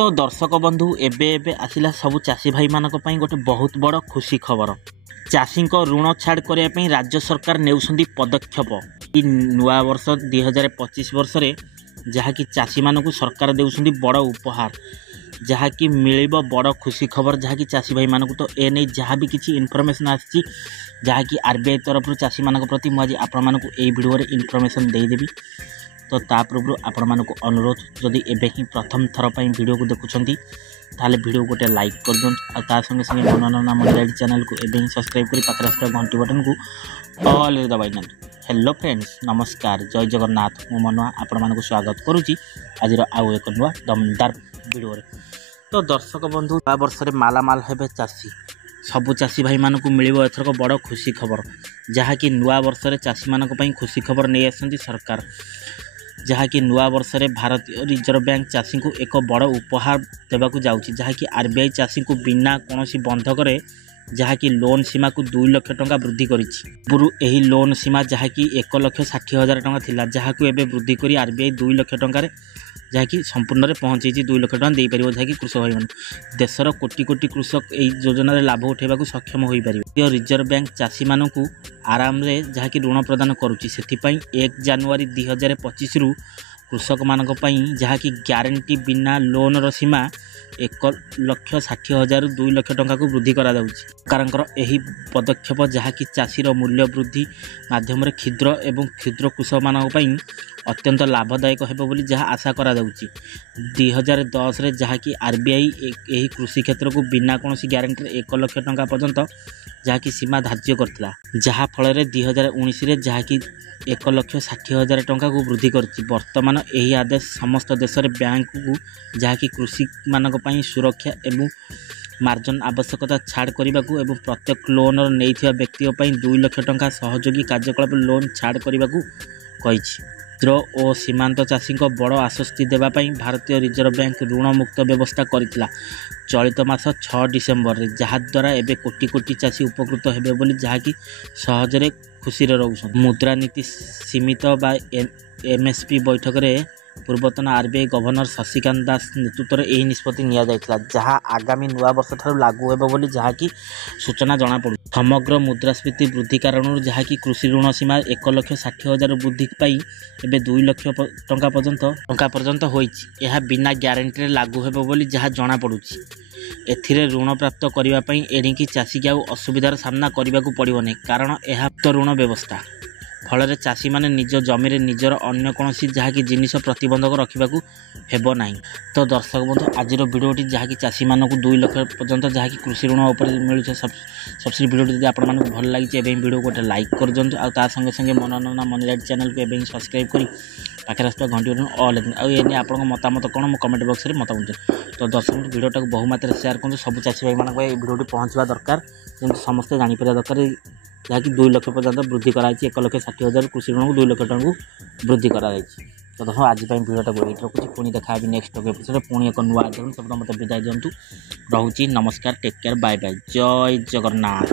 तो दर्शक बंधु एबे एबे आसिला सबु चाषी भाई मानक पई गोटे बहुत बड़ खुशी खबर। चाषी ऋण छाड़ करने राज्य सरकार नेउछंदी पदक्षेप। कि नुआ वर्ष 2025 वर्ष रे जहाँकि चाषी मानक सरकार देउछंदी बड़ उपहार, जहाँकि मिलिबो बड़ खुशी खबर। जहाँकि चाषी भाई मानक तो ए नहीं जहाँ भी किसी इनफॉरमेशन आसी जहाँकि आरबीआई तरफ चाषी मानक प्रति मुझे आपण मानक ए वीडियो रे इनफॉरमेशन देदेवी। तो ता पूर्व आपण मानक अनुरोध, जदि एबे ही प्रथम थर पर वीडियो को देखुंट ताले वीडियो गोटे लाइक कर दिखाँ। ता संगे संगे मनोरंजन मोबाइल चैनल को एबे ही सब्सक्राइब करी पाखर घंटी बटन को ऑल दबाई ना। हेलो फ्रेंड्स, नमस्कार, जय जगन्नाथ। मो मनुआ आपण मानक स्वागत करुच्ची आज आउ एक नुआ दमदार वीडियो रे। तो दर्शक बंधु आ वर्ष रे मालामाल हेबे चाषी। सबु चाषी भाई मानक मिलिबो एथरक बड़ खुशी खबर, जहाँकि नुआ वर्ष रे चाषी मानक पई खुशी खबर नहीं आसंती सरकार। जहाँकि नुआ वर्ष रे भारतीय रिजर्व बैंक चाषी को एक बड़ उपहार देवाक जाउची। जहाँकि आरबीआई चाषी को बिना कोनोसी बंधक रे जहाँकि लोन सीमा को 2 लाख टंका वृद्धि करिछि। पूर्व एही लोन सीमा जहाँकि 1,60,000 टंका थिला, जहाँकु एबे वृद्धि करी आरबीआई 2 लाख टंका रे जहाँकि संपूर्ण रे पहुँची 2 लाख टंका दे परिबो। जहाँकि कृषक भाई मान देशर कोटी कोटी कृषक एही योजना रे लाभ उठेबाकू सक्षम होई परिबो। रिजर्व बैंक चाषी मानकू आराम रे जहाँकि ऋण प्रदान करुच्ची। सेथिपई 1 जनवरी 2025 रु कृषक मानक पई जहाँकि ग्यारंटी बिना लोन रो सीमा 1,60,000 2 लाख टंका को वृद्धि करा जाउची। सरकारଙ୍କର ଏହି पदक्षेप जहाँकि चाषीर मूल्य वृद्धि माध्यम क्षुद्र एवं क्षुद्र कृषक मानक पई अत्यंत लाभदायक हेबो बोली जहाँ आशा करा जाउची। 2010 रे जहाँकि आरबीआई एही कृषि क्षेत्र को बिना कोनोसी ग्यारंटी 1 लाख टंका पर्यंत जहाँकि सीमा धार्य करथिला, जहाँ फल रे 2019 रे जहाँकि 1,60,000 टंका को वृद्धि करछि। वर्तमान एही आदेश समस्त देश रे बैंक को जहाँकि कृषि मानक पई सुरक्षा एवं मार्जन आवश्यकता छाड़ करने को एवं प्रत्येक लोन नहीं व्यक्ति 2 लाख टंका सहयोगी कार्यकलाप लोन छाड़ करने को कही। क्षुद्र और सीमांत चाषी बड़ आश्वस्ति देवाई भारतीय रिजर्व बैंक ऋण मुक्त व्यवस्था करथिला चलित मास 6 डिसेम्बर रे, जहाद्वारा एबे कोटी कोटी चाषी उपकृत हेबे बोली जहाँकि सहजरे खुशी रोचन। मुद्रानीति सीमित बा एमएसपी बैठक रे पूर्वतन आरबीआई गवर्नर शशिकांत दास नेतृत्व में यह निष्पत्ति नि जाइथिला, जहाँ आगामी नुआ वर्ष ठारू लागू हेबो बोली जहाँकि सूचना जना पड़ू। समग्र मुद्रास्फीति वृद्धि कारण जहाँकि कृषि ऋण सीमा 1,60,000 वृद्धि पाई एबे 2 लाख टंका पर्यंत होइछि। यह बिना ग्यारंटी लागू हेबो बोली जहाँ जना पड़ुछि। एथिरे ऋण प्राप्त करने पई एणिकी चाषी के असुविधार सामना करने को पड़ो नहीं, कारण यह ऋण व्यवस्था फल चाषी माने निज जमी निजर अन्य कौन जहाँकि जिनिस प्रतिबंधक रखा हेब ना। तो दर्शक बंधु आज वीडियोटी जहाँकि चाषी मानक 2 लाख पर्यंत जहाँकि कृषि ऋण उपर मिलूँ सब्सिडी वीडियो जब आप भल लगी एवं वीडियो गोटे लाइक कर दिंतु। आ संगे संगे मनोरंजन मोबाइल चैनल को एवं सब्सक्राइब कर पाखे आसपा घंटी बटन ऑल आने आप मतामत कौन मो कमेंट बॉक्स में मतामत। तो दर्शक वीडियोटा बहुमात्रा शेयर करूँ, सब चाषी भाई मानक वीडियो पहुँचवा दरकार, जमी समस्ते जापर दरकार जहाँकि 2 लाख पर्यंत वृद्धि कराई। 1,60,000 कृषि ऋण को 2 लाख टंका वृद्धि कराई। तो दर्शक आज वीडियोटा ये रखुच्छी, पुणी देखा नेक्स्ट एपिसोड पुणी एक नुआ सब मत विदाय दिंतु। रोची नमस्कार, टेक केयर, बाय बाय, जय जगन्नाथ।